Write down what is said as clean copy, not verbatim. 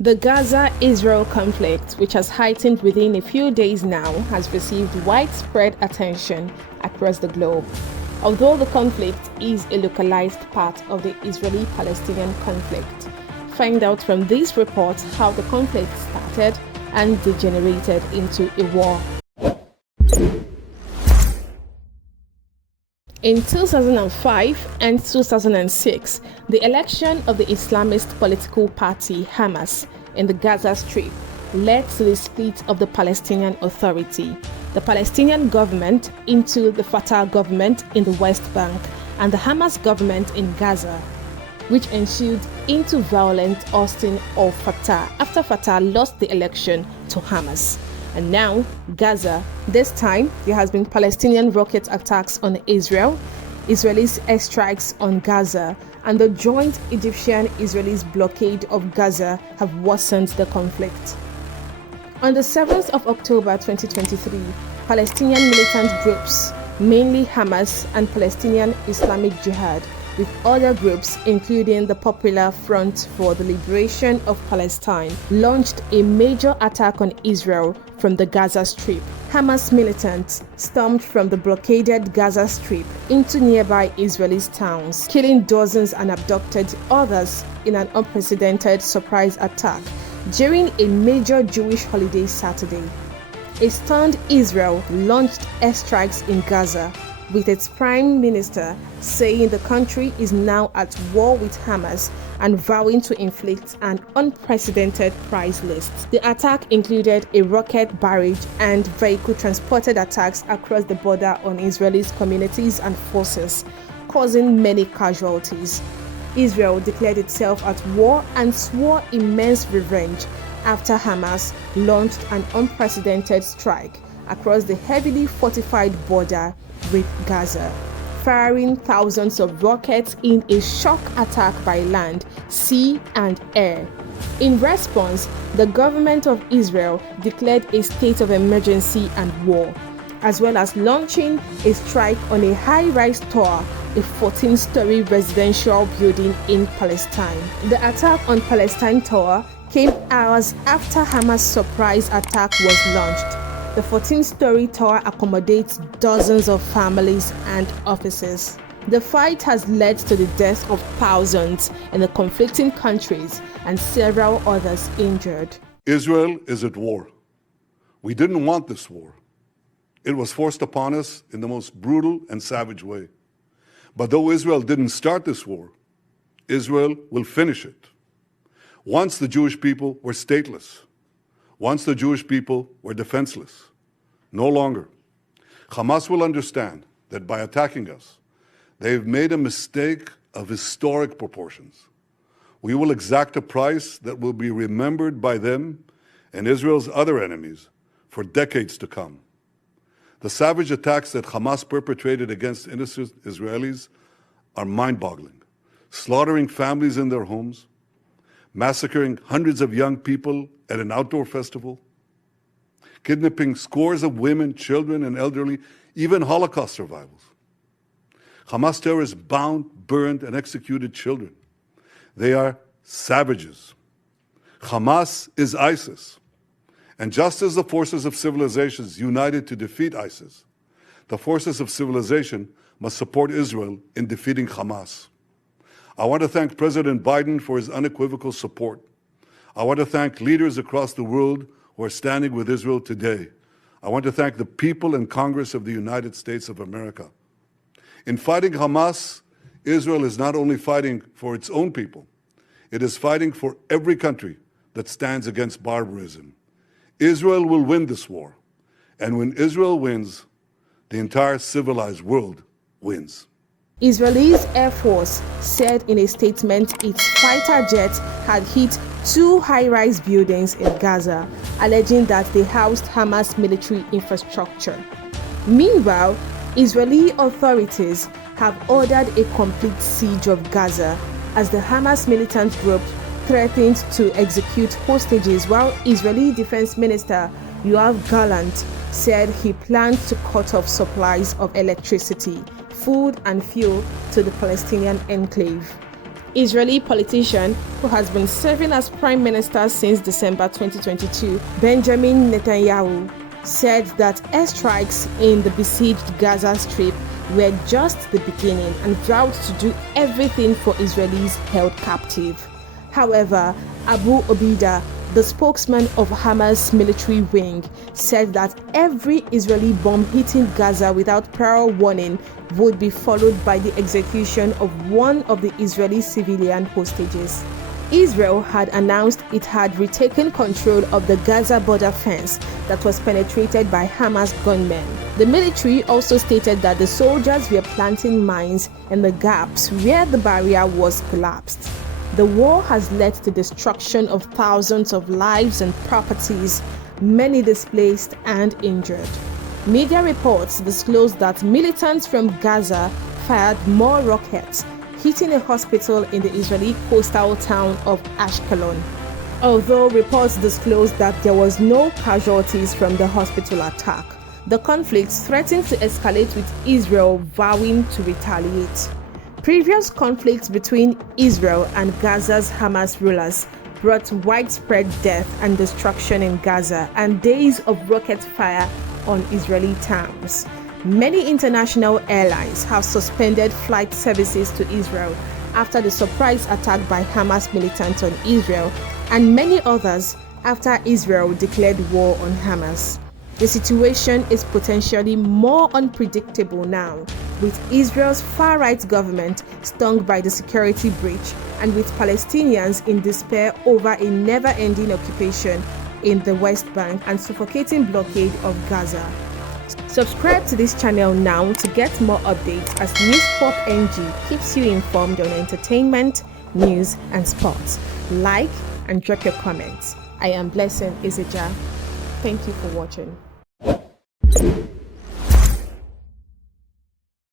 The Gaza Israel conflict, which has heightened within a few days now, has received widespread attention across the globe. Although the conflict is a localized part of the Israeli-Palestinian conflict, find out from these reports how the conflict started and degenerated into a war. In 2005 and 2006, the election of the Islamist political party Hamas in the Gaza Strip led to the split of the Palestinian Authority, the Palestinian government, into the Fatah government in the West Bank and the Hamas government in Gaza, which ensued into violent ousting of Fatah after Fatah lost the election to Hamas. And now, Gaza. This time, there has been Palestinian rocket attacks on Israel, Israelis' airstrikes on Gaza, and the joint Egyptian-Israeli blockade of Gaza have worsened the conflict. On the 7th of October 2023, Palestinian militant groups, mainly Hamas and Palestinian Islamic Jihad, with other groups including the Popular Front for the Liberation of Palestine, launched a major attack on Israel from the Gaza Strip. Hamas militants stormed from the blockaded Gaza Strip into nearby Israeli towns, killing dozens and abducted others in an unprecedented surprise attack during a major Jewish holiday Saturday. A stunned Israel launched airstrikes in Gaza, with its prime minister saying the country is now at war with Hamas and vowing to inflict an unprecedented price list. The attack included a rocket barrage and vehicle-transported attacks across the border on Israeli communities and forces, causing many casualties. Israel declared itself at war and swore immense revenge after Hamas launched an unprecedented strike across the heavily fortified border with Gaza, firing thousands of rockets in a shock attack by land, sea, and air. In response, the government of Israel declared a state of emergency and war, as well as launching a strike on a high-rise tower, a 14-story residential building in Palestine. The attack on Palestine Tower came hours after Hamas' surprise attack was launched. The 14-story tower accommodates dozens of families and offices. The fight has led to the death of thousands in the conflicting countries and several others injured. Israel is at war. We didn't want this war. It was forced upon us in the most brutal and savage way. But though Israel didn't start this war, Israel will finish it. Once the Jewish people were stateless. Once the Jewish people were defenseless. No longer. Hamas will understand that by attacking us, they've made a mistake of historic proportions. We will exact a price that will be remembered by them and Israel's other enemies for decades to come. The savage attacks that Hamas perpetrated against innocent Israelis are mind-boggling, slaughtering families in their homes, massacring hundreds of young people at an outdoor festival, kidnapping scores of women, children, and elderly, even Holocaust survivors. Hamas terrorists bound, burned, and executed children. They are savages. Hamas is ISIS. And just as the forces of civilizations united to defeat ISIS, the forces of civilization must support Israel in defeating Hamas. I want to thank President Biden for his unequivocal support. I want to thank leaders across the world who are standing with Israel today. I want to thank the people and Congress of the United States of America. In fighting Hamas, Israel is not only fighting for its own people, it is fighting for every country that stands against barbarism. Israel will win this war. And when Israel wins, the entire civilized world wins. Israel's Air Force said in a statement its fighter jets had hit 2 high-rise buildings in Gaza, alleging that they housed Hamas military infrastructure. Meanwhile, Israeli authorities have ordered a complete siege of Gaza as the Hamas militant group threatened to execute hostages, while Israeli Defense Minister Yoav Gallant said he planned to cut off supplies of electricity, food and fuel to the Palestinian enclave. Israeli politician who has been serving as prime minister since December 2022, Benjamin Netanyahu, said that airstrikes in the besieged Gaza Strip were just the beginning and vowed to do everything for Israelis held captive. However, Abu Obaida, the spokesman of Hamas military wing, said that every Israeli bomb hitting Gaza without prior warning would be followed by the execution of one of the Israeli civilian hostages. Israel had announced it had retaken control of the Gaza border fence that was penetrated by Hamas gunmen. The military also stated that the soldiers were planting mines in the gaps where the barrier was collapsed. The war has led to destruction of thousands of lives and properties, many displaced and injured. Media reports disclosed that militants from Gaza fired more rockets, hitting a hospital in the Israeli coastal town of Ashkelon. Although reports disclosed that there was no casualties from the hospital attack, the conflict threatened to escalate with Israel vowing to retaliate. Previous conflicts between Israel and Gaza's Hamas rulers brought widespread death and destruction in Gaza and days of rocket fire on Israeli towns. Many international airlines have suspended flight services to Israel after the surprise attack by Hamas militants on Israel, and many others after Israel declared war on Hamas. The situation is potentially more unpredictable now, with Israel's far-right government stung by the security breach and with Palestinians in despair over a never-ending occupation in the West Bank and suffocating blockade of Gaza. Subscribe to this channel now to get more updates as News Pop NG keeps you informed on entertainment, news and sports. Like and drop your comments. I am Blessing Isija. Thank you for watching.